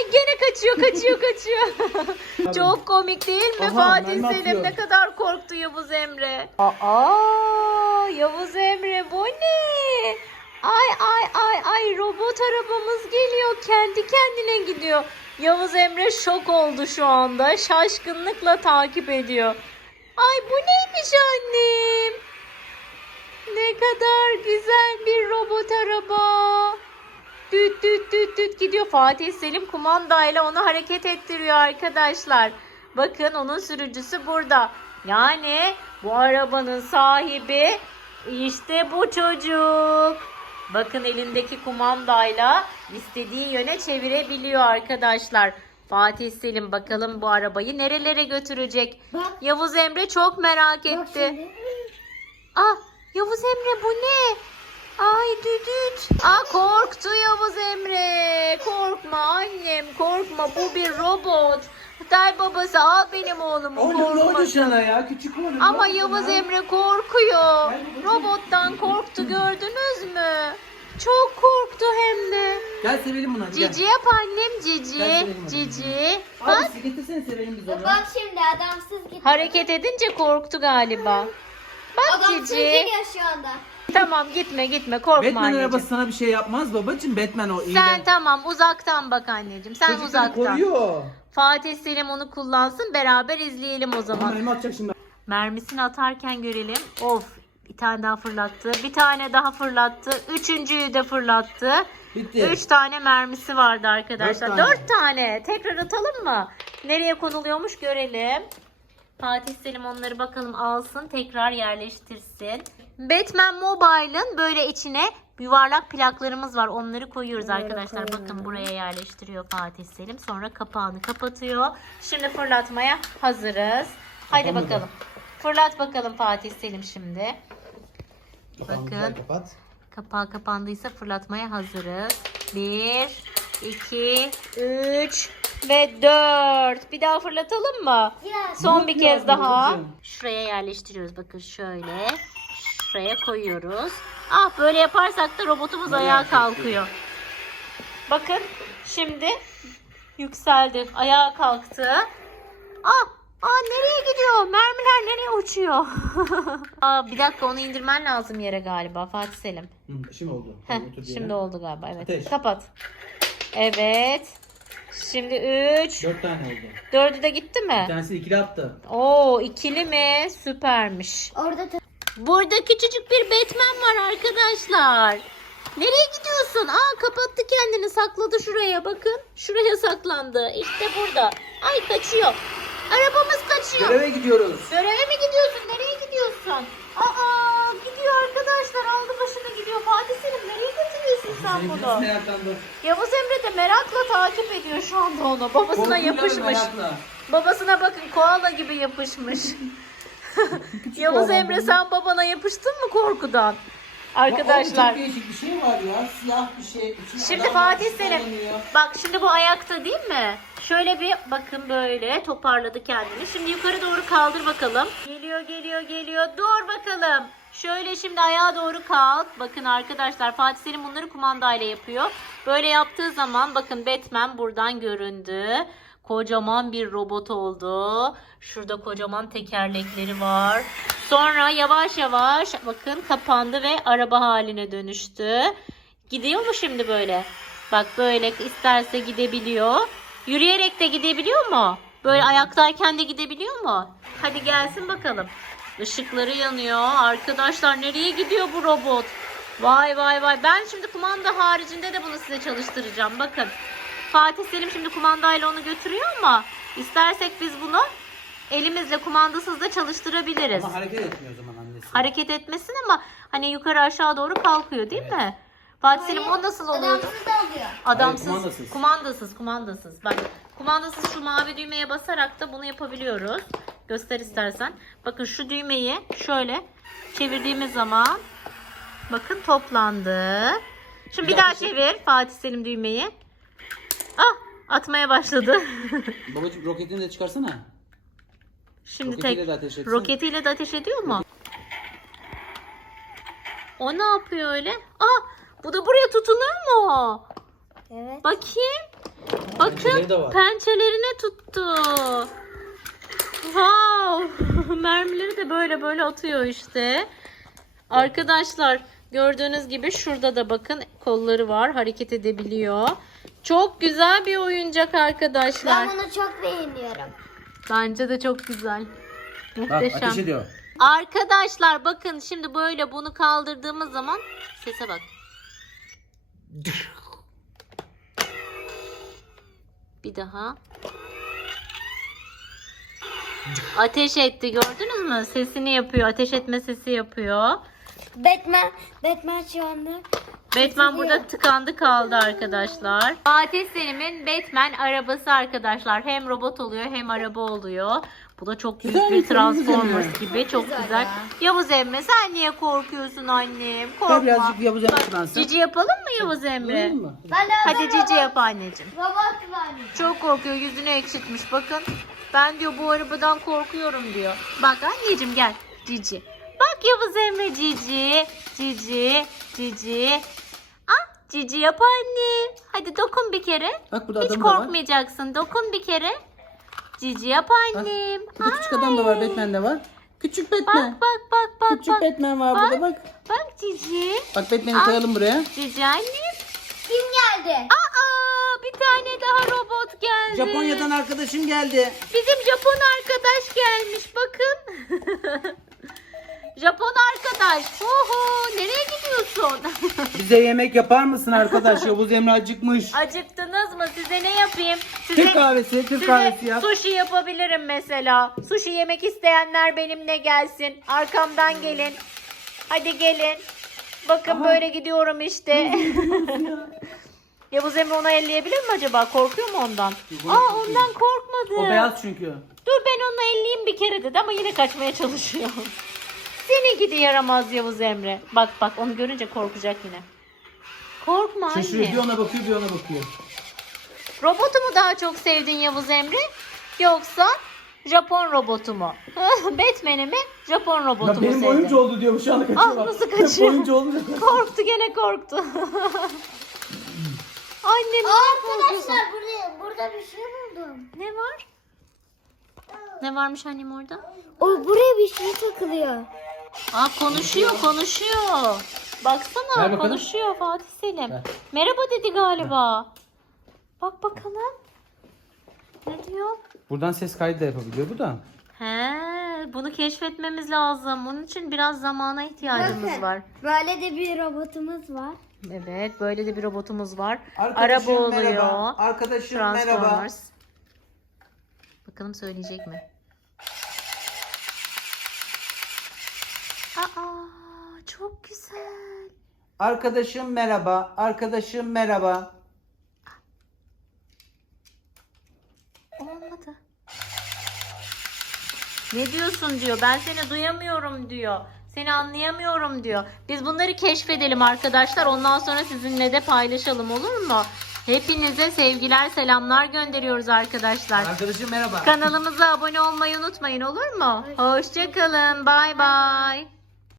Ay gene kaçıyor kaçıyor kaçıyor. Çok komik değil mi Aha, Fatih mermi Selim atıyor. ne kadar korktu Yavuz Emre. Aa Yavuz Emre bu ne? Ay ay ay ay robot arabamız geliyor kendi kendine gidiyor. Yavuz Emre şok oldu şu anda şaşkınlıkla takip ediyor. Ay bu neymiş annem? Ne kadar güzel bir robot araba. Düt düt düt düt gidiyor. Fatih Selim kumandayla onu hareket ettiriyor arkadaşlar. Bakın onun sürücüsü burada. Yani bu arabanın sahibi işte bu çocuk. Bakın elindeki kumandayla istediği yöne çevirebiliyor arkadaşlar. Fatih Selim bakalım bu arabayı nerelere götürecek? Bak. Yavuz Emre çok merak Bak etti. şimdi. Ah Yavuz Emre bu ne? Ay düdüt. Ah korktu Yavuz Emre. Korkma annem korkma bu bir robot. Tay babası al benim oğlumu Oğlum ne oldu korkma. sana ya? Küçük oğlum. Ama ne Yavuz ya? Emre korkuyor. Robottan korktu gördünüz mü? Çok korktu hem de. Gel sevelim bunu hadi gel. Cici yap annem cici. Gel sevelim hadi. Cici. Abi Bak bisikleti sen sevelim biz onu. Bak şimdi adamsız gidiyor. hareket edince korktu galiba. Bak Adamsız Cici. gidiyor şu anda. Tamam gitme gitme korkma Batman anneciğim. arabası sana bir şey yapmaz babacığım. Batman o iyi. Sen tamam uzaktan bak anneciğim. Sen Çocukları uzaktan. koruyor. Fatih Selim onu kullansın beraber izleyelim o Ama zaman. elma atacak şimdi. Mermisini atarken görelim. Of bir tane daha fırlattı. Bir tane daha fırlattı. Üçüncüyü de fırlattı. Bitti. Üç tane mermisi vardı arkadaşlar. Dört Dört tane. tane. Tekrar atalım mı? Nereye konuluyormuş görelim. Fatih Selim onları bakalım alsın. Tekrar yerleştirsin. Batman Mobile'ın böyle içine yuvarlak plaklarımız var. Onları koyuyoruz arkadaşlar. Bakın buraya yerleştiriyor Fatih Selim. Sonra kapağını kapatıyor. Şimdi fırlatmaya hazırız. Hadi Kapanmadı. bakalım. Fırlat bakalım Fatih Selim şimdi. Tamam, Bakın. kapat. Kapağı kapandıysa fırlatmaya hazırız. 1, 2, 3 ve 4. Bir daha fırlatalım mı? Ya. Son bir kez daha. Şuraya yerleştiriyoruz. Bakın şöyle. Şuraya koyuyoruz. Ah böyle yaparsak da robotumuz ayağa kalkıyor. Bakın şimdi yükseldi. Ayağa kalktı. Ah Aa nereye gidiyor? Mermiler nereye uçuyor? Aa bir dakika onu indirmen lazım yere galiba Fatih Selim. Hı, şimdi oldu. Heh, Otur şimdi oldu galiba evet. Ateş. Kapat. Evet. Şimdi 3. Dört tane oldu. Dördü de gitti Bir mi? tanesi ikili attı. Oo ikili mi? Süpermiş. Orada Burada küçücük bir Batman var arkadaşlar. Nereye gidiyorsun? Aa kapattı kendini sakladı şuraya bakın. Şuraya saklandı. İşte burada. Ay kaçıyor. Arabamız kaçıyor. Göreve gidiyoruz. Göreve mi gidiyorsun? Nereye gidiyorsun? Aa gidiyor arkadaşlar. Aldı başını gidiyor. Fatih Selim nereye Seni bunu? Yavuz Emre de merakla takip ediyor şu anda onu. Babasına yapışmış. merakla. Babasına bakın koala gibi yapışmış. Yavuz Emre sen babana yapıştın mı korkudan? Arkadaşlar. Çok değişik bir şey var ya. Siyah bir şey. İçine Şimdi Fatih Selim. Bak şimdi bu ayakta değil mi? Şöyle bir bakın böyle toparladı kendini. Şimdi yukarı doğru kaldır bakalım. Geliyor geliyor geliyor. Dur bakalım. Şöyle şimdi ayağa doğru kalk. Bakın arkadaşlar Fatih Selim bunları kumandayla yapıyor. Böyle yaptığı zaman bakın Batman buradan göründü. Kocaman bir robot oldu. Şurada kocaman tekerlekleri var. Sonra yavaş yavaş bakın kapandı ve araba haline dönüştü. Gidiyor mu şimdi böyle? Bak böyle isterse gidebiliyor. Yürüyerek de gidebiliyor mu? Böyle ayaktayken de gidebiliyor mu? Hadi gelsin bakalım. Işıkları yanıyor. Arkadaşlar nereye gidiyor bu robot? Vay vay vay. Ben şimdi kumanda haricinde de bunu size çalıştıracağım. Bakın. Fatih Selim şimdi kumandayla onu götürüyor ama istersek biz bunu elimizle kumandasız da çalıştırabiliriz. Ama hareket etmiyor o zaman annesi. Hareket etmesin ama hani yukarı aşağı doğru kalkıyor değil mi? Fatih Selim o nasıl oluyor? Adamsız da Adamsız, Hayır, kumandasız. kumandasız, kumandasız. Bak, kumandasız şu mavi düğmeye basarak da bunu yapabiliyoruz. Göster istersen. Bakın şu düğmeyi şöyle çevirdiğimiz zaman bakın toplandı. Şimdi bir Bir daha şey- çevir Fatih Selim düğmeyi. Ah, atmaya başladı. Babacığım roketini de çıkarsana. Şimdi Roketiyle tek de ateş roketiyle de ateş ediyor mu? O ne yapıyor öyle? Ah, bu da buraya tutunuyor mu? Evet. Bakayım. Bakın de var. pençelerine tuttu. Wow. Mermileri de böyle böyle atıyor işte. Arkadaşlar gördüğünüz gibi şurada da bakın kolları var. Hareket edebiliyor. Çok güzel bir oyuncak arkadaşlar. Ben bunu çok beğeniyorum. Bence de çok güzel. Bak Muhteşem. ateş ediyor. Arkadaşlar bakın şimdi böyle bunu kaldırdığımız zaman sese bak. Bir daha. Ateş etti gördünüz mü? Sesini yapıyor. Ateş etme sesi yapıyor. Batman, Batman şu anda. Batman burada tıkandı kaldı arkadaşlar. Fatih Selim'in Batman arabası arkadaşlar. Hem robot oluyor hem araba oluyor. Bu da çok büyük Güzel bir Transformers gibi. Çok Güzel güzel. ya. Yavuz Emre sen niye korkuyorsun annem? Korkma. birazcık Yavuz Emre tıklansın. Cici yapalım mı Yavuz Emre? Olur mu? Ben Hadi Cici yap anneciğim. Robot var. Çok korkuyor yüzünü ekşitmiş bakın. Ben diyor bu arabadan korkuyorum diyor. Bak anneciğim gel Cici. Bak Yavuz Emre Cici. Cici. Cici. Ah Cici yap anne. Hadi dokun bir kere. Bak burada Hiç adam da var. korkmayacaksın. Dokun bir kere. Cici yap annem. Burada küçük adam da var. Batman de var. Küçük Batman. Bak bak bak bak Küçük bak. Batman var burada bak. Bak Cici. Bak Batman'i koyalım buraya. Cici annem. Kim geldi? Aa bir tane daha robot geldi. Japonya'dan arkadaşım geldi. Bizim Japon arkadaş gelmiş bakın. Japon arkadaş. Oho nereye gidiyorsun? Bize yemek yapar mısın arkadaş? Yavuz Emre acıkmış. Acıktınız mı? Size ne yapayım? Size, Türk kahvesi, Türk size kahvesi yap. sushi yapabilirim mesela. Sushi yemek isteyenler benimle gelsin. Arkamdan gelin. Hadi gelin. Bakın Aha. böyle gidiyorum işte. Yavuz Emre onu elleyebilir mi acaba? Korkuyor mu ondan? Aa ondan korkmadı. O beyaz çünkü. Dur ben onu elleyeyim bir kere dedi ama yine kaçmaya çalışıyor. Seni gidi yaramaz Yavuz Emre. Bak bak onu görünce korkacak yine. Korkma Şaşırıyor. Bir anne. ona bakıyor, bir ona bakıyor. Robotu mu daha çok sevdin Yavuz Emre? Yoksa Japon robotu mu? Batman'i mi? Japon robotu Ya mu benim sevdin? oyuncu oldu diyor. Şu anda kaçıyor. Ah, bak. nasıl kaçıyor? oyuncu oldu diyor. Korktu gene korktu. Annem niye korkuyorsun? arkadaşlar burada, burada bir şey buldum. Ne var? Ne varmış annem orada? O buraya bir şey takılıyor. Aa konuşuyor konuşuyor. Baksana Ver bakalım. konuşuyor Fatih Selim. Ver. Merhaba dedi galiba. Bak bakalım. Ne diyor? Buradan ses kaydı da yapabiliyor bu da. He, bunu keşfetmemiz lazım. Bunun için biraz zamana ihtiyacımız Bakın, var. Böyle de bir robotumuz var. Evet, böyle de bir robotumuz var. Arkadaşım Araba oluyor. merhaba. Arkadaşım merhaba. Transformers. Bakalım söyleyecek mi? Aa, çok güzel. Arkadaşım merhaba. Arkadaşım merhaba. Olmadı. Ne diyorsun diyor. Ben seni duyamıyorum diyor. Seni anlayamıyorum diyor. Biz bunları keşfedelim arkadaşlar. Ondan sonra sizinle de paylaşalım olur mu? Hepinize sevgiler, selamlar gönderiyoruz arkadaşlar. Arkadaşım merhaba. Kanalımıza abone olmayı unutmayın olur mu? Hoşçakalın. Bay bay.